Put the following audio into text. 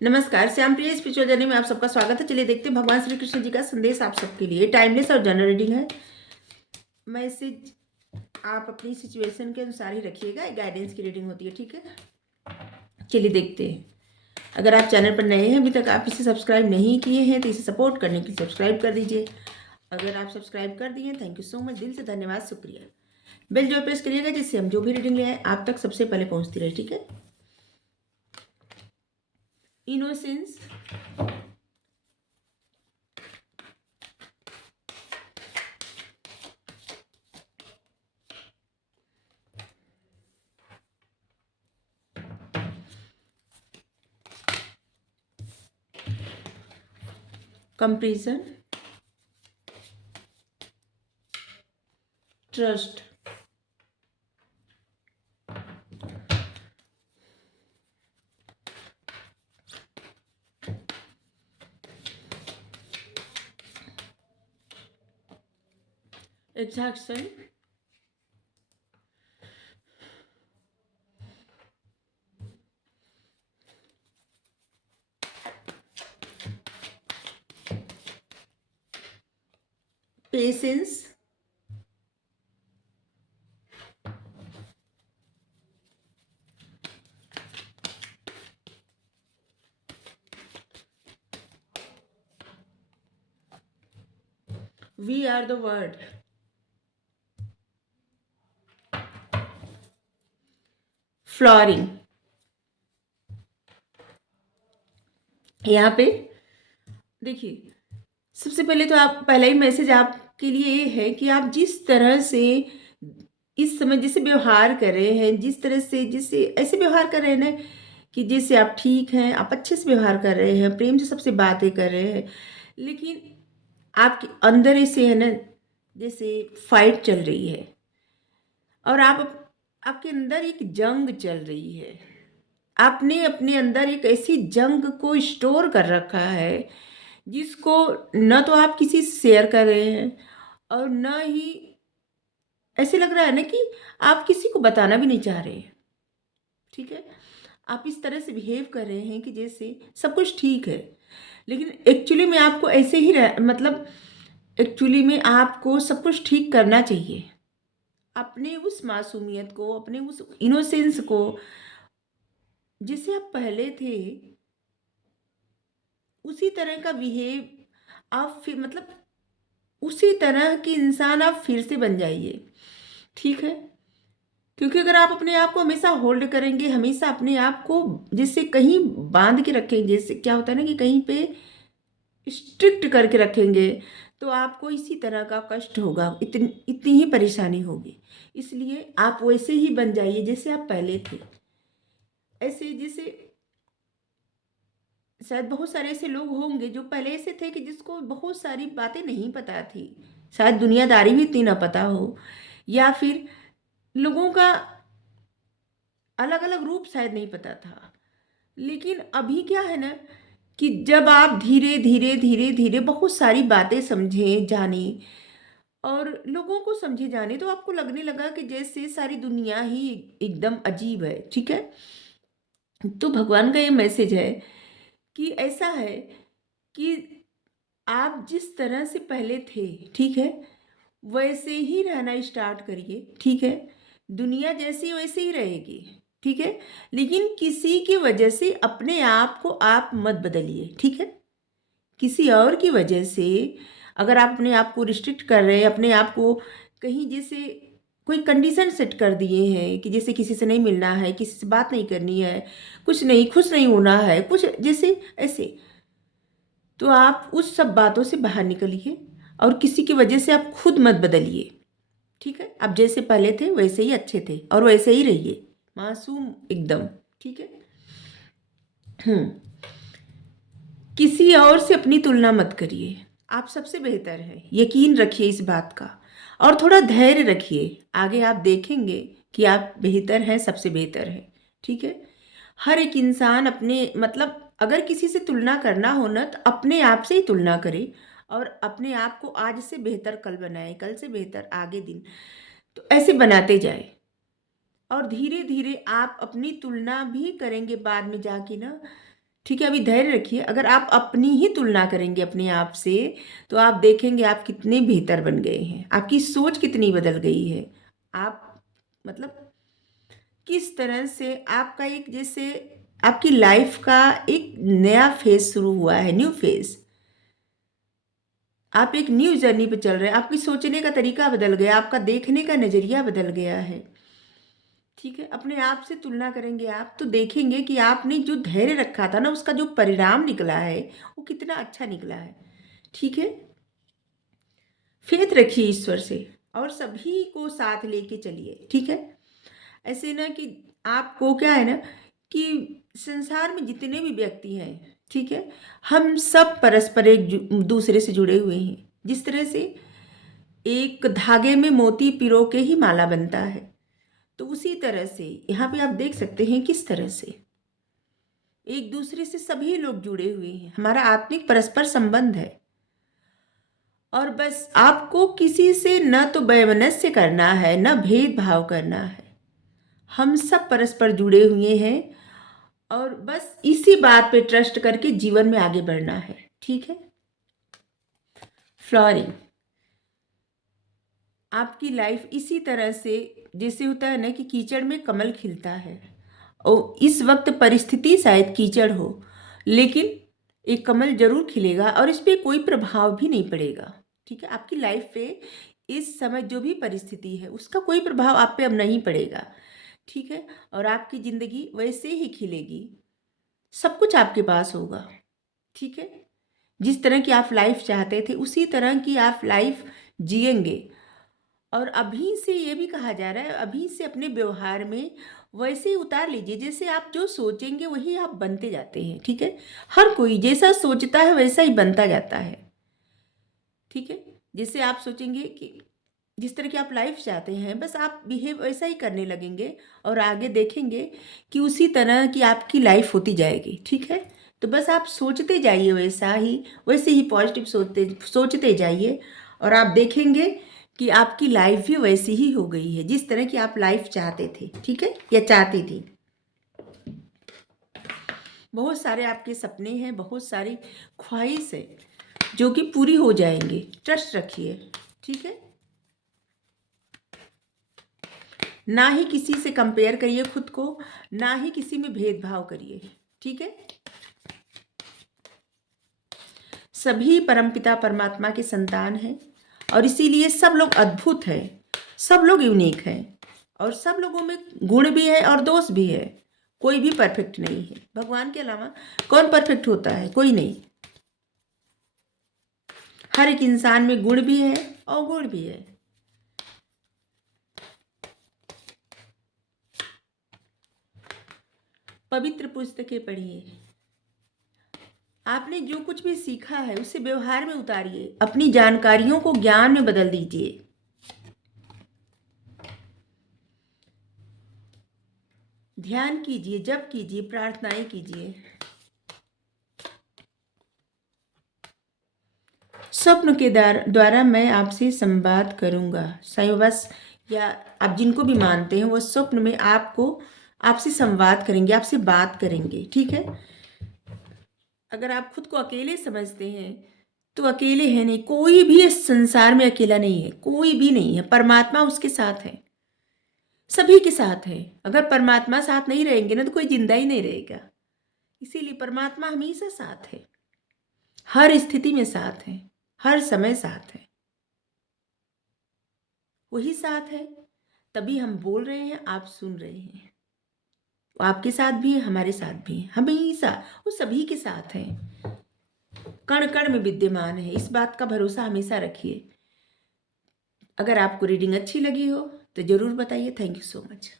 नमस्कार, श्याम प्रिय spiritual journey में आप सबका स्वागत है। चलिए देखते हैं भगवान श्री कृष्ण जी का संदेश आप सबके लिए। टाइमलेस और जनरल रीडिंग है। मैसेज आप अपनी सिचुएशन के अनुसार ही रखिएगा, गाइडेंस की रीडिंग होती है, ठीक है। चलिए देखते हैं। अगर आप चैनल पर नए हैं, अभी तक आप इसे सब्सक्राइब नहीं किए हैं तो इसे सपोर्ट करने के लिए सब्सक्राइब कर दीजिए। अगर आप सब्सक्राइब कर दिए, थैंक यू सो मच, दिल से धन्यवाद, शुक्रिया। बेल जो प्रेस करिएगा जिससे हम जो भी रीडिंग ले आए आप तक सबसे पहले पहुंचती रहे, ठीक है। Innocence, comparison, trust, exaction, patience, we are the word, flooring. यहाँ पे देखिए, सबसे पहले तो आप पहला ही मैसेज आपके लिए ये है कि आप जिस तरह से इस समय जैसे व्यवहार कर रहे हैं, जिस तरह से जिससे ऐसे व्यवहार कर रहे हैं ना कि जैसे आप ठीक हैं, आप अच्छे से व्यवहार कर रहे हैं, प्रेम से सबसे बातें कर रहे हैं, लेकिन आपके अंदर ऐसे है ना जैसे फाइट चल रही है और आपके अंदर एक जंग चल रही है। आपने अपने अंदर एक ऐसी जंग को स्टोर कर रखा है जिसको न तो आप किसी से शेयर कर रहे हैं और न ही ऐसे लग रहा है ना कि आप किसी को बताना भी नहीं चाह रहे हैं, ठीक है। आप इस तरह से बिहेव कर रहे हैं कि जैसे सब कुछ ठीक है, लेकिन एक्चुअली में आपको ऐसे ही मतलब एक्चुअली में आपको सब कुछ ठीक करना चाहिए। अपने उस मासूमियत को, अपने उस इनोसेंस को जिससे आप पहले थे, उसी तरह का बिहेव आप फिर मतलब उसी तरह की इंसान आप फिर से बन जाइए, ठीक है। क्योंकि अगर आप अपने आप को हमेशा होल्ड करेंगे, हमेशा अपने आप को जैसे कहीं बांध के रखेंगे, जैसे क्या होता है ना कि कहीं पे स्ट्रिक्ट करके रखेंगे, तो आपको इसी तरह का कष्ट होगा, इतनी इतनी ही परेशानी होगी। इसलिए आप वैसे ही बन जाइए जैसे आप पहले थे। ऐसे जैसे शायद बहुत सारे ऐसे लोग होंगे जो पहले ऐसे थे कि जिसको बहुत सारी बातें नहीं पता थी, शायद दुनियादारी भी इतनी ना पता हो, या फिर लोगों का अलग अलग रूप शायद नहीं पता था। लेकिन अभी क्या है ना कि जब आप धीरे धीरे धीरे धीरे बहुत सारी बातें समझे जाने और लोगों को समझे जाने, तो आपको लगने लगा कि जैसे सारी दुनिया ही एकदम अजीब है, ठीक है। तो भगवान का ये मैसेज है कि ऐसा है कि आप जिस तरह से पहले थे, ठीक है, वैसे ही रहना स्टार्ट करिए, ठीक है। दुनिया जैसी वैसे ही रहेगी, ठीक है। लेकिन किसी की वजह से अपने आप को आप मत बदलिए, ठीक है। किसी और की वजह से अगर आप अपने आप को रिस्ट्रिक्ट कर रहे हैं, अपने आप को कहीं जैसे कोई कंडीशन सेट कर दिए हैं कि जैसे किसी से नहीं मिलना है, किसी से बात नहीं करनी है, कुछ नहीं, खुश नहीं होना है, कुछ जैसे ऐसे, तो आप उस सब बातों से बाहर निकलिए और किसी की वजह से आप खुद मत बदलिए, ठीक है। आप जैसे पहले थे वैसे ही अच्छे थे और वैसे ही रहिए, मासूम एकदम, ठीक है। हम्म किसी और से अपनी तुलना मत करिए, आप सबसे बेहतर हैं, यकीन रखिए इस बात का। और थोड़ा धैर्य रखिए, आगे आप देखेंगे कि आप बेहतर हैं, सबसे बेहतर हैं, ठीक है। हर एक इंसान अपने मतलब अगर किसी से तुलना करना हो ना तो अपने आप से ही तुलना करे और अपने आप को आज से बेहतर कल बनाए, कल से बेहतर आगे दिन, तो ऐसे बनाते जाए। और धीरे धीरे आप अपनी तुलना भी करेंगे बाद में जाके ना, ठीक है, अभी धैर्य रखिए। अगर आप अपनी ही तुलना करेंगे अपने आप से, तो आप देखेंगे आप कितने बेहतर बन गए हैं, आपकी सोच कितनी बदल गई है। आप मतलब किस तरह से आपका एक जैसे आपकी लाइफ का एक नया फेज शुरू हुआ है, न्यू फेज। आप एक न्यू जर्नी पे चल रहे हैं, आपकी सोचने का तरीका बदल गया, आपका देखने का नज़रिया बदल गया है। ठीक है, अपने आप से तुलना करेंगे आप तो देखेंगे कि आपने जो धैर्य रखा था ना, उसका जो परिणाम निकला है वो कितना अच्छा निकला है। ठीक है, फेथ रखिए ईश्वर से और सभी को साथ लेके चलिए। ठीक है, ऐसे ना कि आपको क्या है ना कि संसार में जितने भी व्यक्ति हैं, ठीक है, हम सब परस्पर दूसरे से जुड़े हुए हैं। जिस तरह से एक धागे में मोती पिरो के ही माला बनता है, तो उसी तरह से यहाँ पे आप देख सकते हैं किस तरह से एक दूसरे से सभी लोग जुड़े हुए हैं। हमारा आत्मिक परस्पर संबंध है और बस आपको किसी से न तो वैमनस्य करना है, न भेदभाव करना है। हम सब परस्पर जुड़े हुए हैं और बस इसी बात पे ट्रस्ट करके जीवन में आगे बढ़ना है। ठीक है, फ्लोरिंग आपकी लाइफ इसी तरह से जैसे होता है ना कि कीचड़ में कमल खिलता है, और इस वक्त परिस्थिति शायद कीचड़ हो, लेकिन एक कमल जरूर खिलेगा और इस पर कोई प्रभाव भी नहीं पड़ेगा। ठीक है, आपकी लाइफ पे इस समय जो भी परिस्थिति है उसका कोई प्रभाव आप पे अब नहीं पड़ेगा। ठीक है, और आपकी ज़िंदगी वैसे ही खिलेगी, सब कुछ आपके पास होगा। ठीक है, जिस तरह की आप लाइफ चाहते थे उसी तरह की आप लाइफ जिएंगे। और अभी से ये भी कहा जा रहा है, अभी से अपने व्यवहार में वैसे ही उतार लीजिए, जैसे आप जो सोचेंगे वही आप बनते जाते हैं। ठीक है, हर कोई जैसा सोचता है वैसा ही बनता जाता है। ठीक है, जैसे आप सोचेंगे कि जिस तरह की आप लाइफ चाहते हैं बस आप बिहेव वैसा ही करने लगेंगे और आगे देखेंगे कि उसी तरह की आपकी लाइफ होती जाएगी। ठीक है, तो बस आप सोचते जाइए वैसा ही, वैसे ही पॉजिटिव सोचते जाइए और आप देखेंगे कि आपकी लाइफ भी वैसी ही हो गई है जिस तरह की आप लाइफ चाहते थे। ठीक है, या चाहती थी। बहुत सारे आपके सपने हैं, बहुत सारी ख्वाहिश है जो कि पूरी हो जाएंगे, ट्रस्ट रखिए। ठीक है, ना ही किसी से कंपेयर करिए खुद को, ना ही किसी में भेदभाव करिए। ठीक है, सभी परमपिता परमात्मा के संतान हैं और इसीलिए सब लोग अद्भुत हैं, सब लोग यूनिक हैं और सब लोगों में गुण भी है और दोष भी है। कोई भी परफेक्ट नहीं है, भगवान के अलावा कौन परफेक्ट होता है? कोई नहीं। हर एक इंसान में गुण भी है और गुण भी है। पवित्र पुस्तकें पढ़िए, आपने जो कुछ भी सीखा है उसे व्यवहार में उतारिए, अपनी जानकारियों को ज्ञान में बदल दीजिए। ध्यान कीजिए, जप कीजिए, प्रार्थनाएं कीजिए। स्वप्न के द्वारा मैं आपसे संवाद करूंगा। बस या आप जिनको भी मानते हैं वो स्वप्न में आपसे संवाद करेंगे, आपसे बात करेंगे। ठीक है, अगर आप खुद को अकेले समझते हैं तो अकेले हैं नहीं, कोई भी इस संसार में अकेला नहीं है, कोई भी नहीं है। परमात्मा उसके साथ है, सभी के साथ है। अगर परमात्मा साथ नहीं रहेंगे ना तो कोई जिंदा ही नहीं रहेगा। इसीलिए परमात्मा हमेशा साथ है, हर स्थिति में साथ है, हर समय साथ है। वही साथ है, तभी हम बोल रहे हैं, आप सुन रहे हैं। वो आपके साथ भी है, हमारे साथ भी है, हमेशा वो सभी के साथ है, कण कण में विद्यमान है। इस बात का भरोसा हमेशा रखिए। अगर आपको रीडिंग अच्छी लगी हो तो ज़रूर बताइए। Thank you so much.